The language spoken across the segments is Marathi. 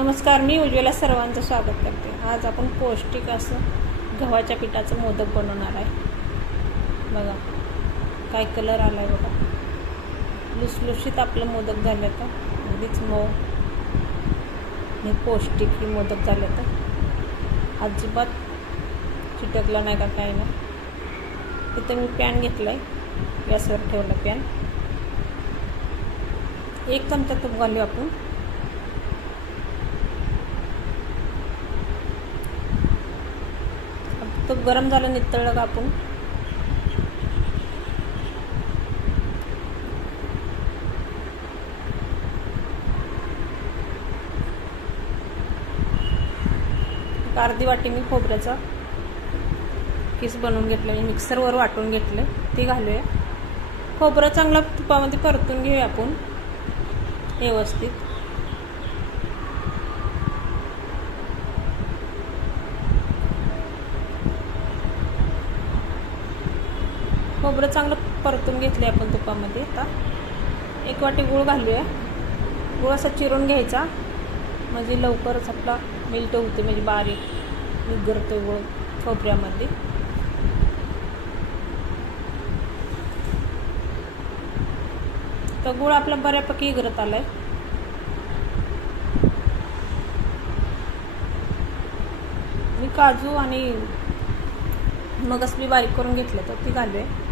नमस्कार मी उज्ज्वला सर्वांचं स्वागत करते. आज आपण पौष्टिक असं गव्हाच्या पिठाचं मोदक बनवणार आहे. बघा काय कलर आला आहे बघा. लुसलुशीत आपलं मोदक झालं तर अगदीच मऊ आणि पौष्टिक ही मोदक झालं तर अजिबात चिटकलं नाही का काय नाही. इथं मी पॅन घेतलं आहे गॅसवर ठेवलं पॅन एक चमचा तूप घालू आपण. तूप गरम झालं नितळलं का आपण अर्धी वाटी मी खोबऱ्याचा किस बनवून घेतलं आणि मिक्सरवर वाटून घेतलं ते घालूया. खोबरं चांगलं तुपामध्ये परतून घेऊया आपण व्यवस्थित. खोबरं चांगलं परतून घेतले आपण तुपामध्ये आता. एक वाटी गूळ घालूया. गूळ असा चिरून घ्यायचा. म्हणजे लवकरच आपला मिल्ट होते म्हणजे बारीक निगरतो गूळ खोबऱ्यामध्ये. तर गूळ आपला बऱ्यापैकी इगरत आलाय. मी काजू आणि मगच मी बारीक करून घेतलं तर ती घालूया. आहे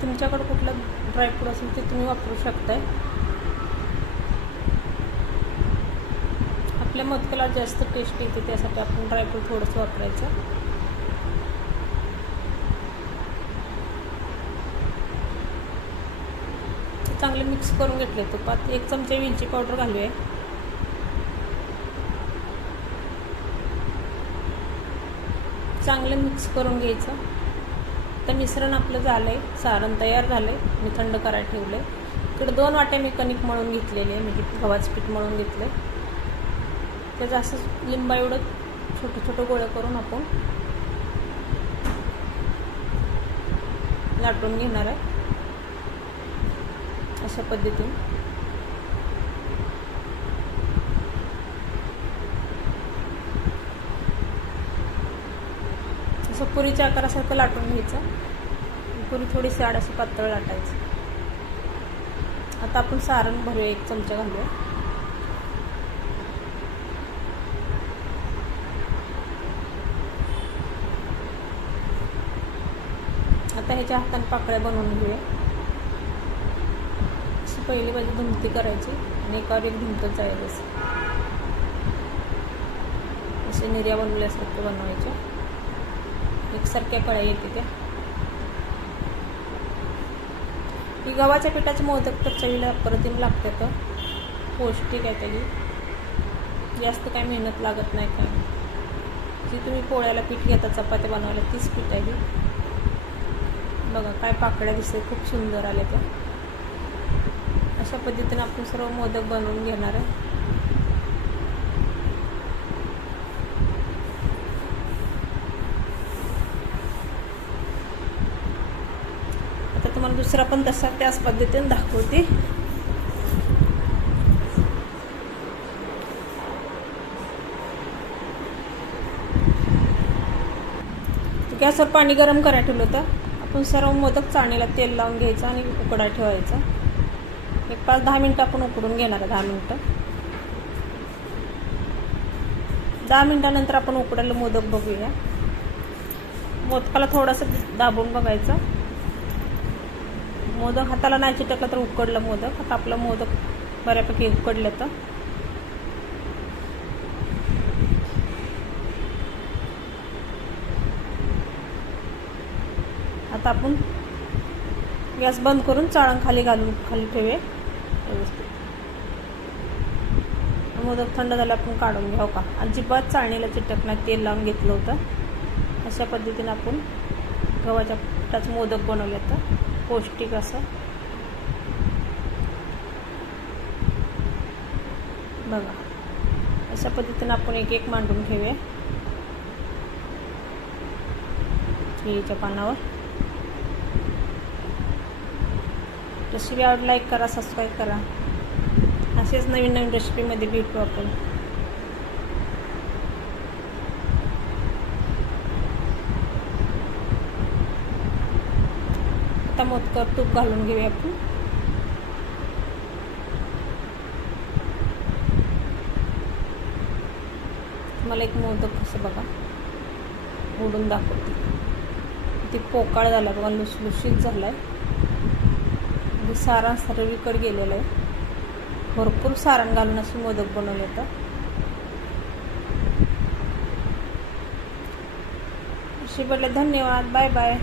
तुमच्याकडं कुठलं ड्रायफ्रूट असेल ते तुम्ही वापरू शकताय. आपल्या मोदकाला जास्त टेस्ट येते त्यासाठी आपण ड्रायफ्रूट थोडंसं वापरायचं. चांगलं मिक्स करून घेतले तुपात एक चमचा विंची पावडर घालूया. चांगलं मिक्स करून घ्यायचं. तर मिश्रण आपलं झालं आहे सारण तयार झालं आहे मी थंड करायला ठेवलं आहे इकडे दोन वाट्या मी कणिक मळून घेतलेले आहे म्हणजे गव्हाचं पीठ मळून घेतलं आहे त्याचं असं लिंबा एवढं छोटं छोटं गोळं करून आपण लाटून घेणार आहे. अशा पद्धतीने असं पुरीच्या आकारासारखं लाटून घ्यायचं. पुरी थोडीशी आड अशी पातळ लाटायची. आता आपण सारण भरूया एक चमचा घालूया. आता ह्याच्या हाताने पाकळ्या बनवून घेऊया. अशी पहिली माझी धुमती करायची आणि एकावर एक धुमत जायला असं असे निर्या बनवल्यासारखं बनवायच्या एकसारख्या कळ्या येते त्या ही गव्हाच्या पिठाचे मोदक तर चवीला अप्रतिम लागते तर. पौष्टिक आहे त्याची. जास्त काय मेहनत लागत नाही काय जी तुम्ही पोळ्याला पीठ घेता चपात्या बनवायला तीच पीठ आहे बघा काय पाकड्या दिसते खूप सुंदर आल्या त्या. अशा पद्धतीने आपण सर्व मोदक बनवून घेणार आहे. मग दुसरा पण तसा त्याच पद्धतीने दाखवते. गॅसवर पाणी गरम करायला ठेवलं होतं. आपण सर्व मोदक चाळणीला तेल लावून घ्यायचं आणि उकडा ठेवायचा. एक पाच दहा मिनटं आपण उकडून घेणार आहे दहा मिनटं. दहा मिनटानंतर आपण उकडायला मोदक बघूया. मोदकाला थोडंसं दाबून बघायचं. मोदक हाताला नाही चिटकलं तर उकडलं मोदक. आता आपलं मोदक बऱ्यापैकी उकडलं तर. आता आपण गॅस बंद करून चाळण खाली घालून खाली ठेवे व्यवस्थित. मोदक थंड झाला आपण काढून घ्यावं का? अजिबात चाळणीला चिटकण्यात तेल लावून घेतलं होतं. अशा पद्धतीने आपण गव्हाच्या पिठाचं मोदक बनवले तर. पौष्टिक असं. बघा. अशा पद्धतीनं आपण एक एक मांडून ठेवूया केळीच्या पानावर. रेसिपी आवड लाईक करा सबस्क्राईब करा. असेच नवीन नवीन रेसिपीमध्ये भेटू आपण. आता मोदकर तूप घालून घेऊया आपण. मला एक मोदक कसं बघा. उडून दाखवते. ती पोकाळ झाला बघा लुसलुशीत झाला आहे म्हणजे सारण सर्वीकडे गेलेलं आहे. भरपूर सारण घालून असे मोदक बनवले तर अशी पडले धन्यवाद बाय बाय.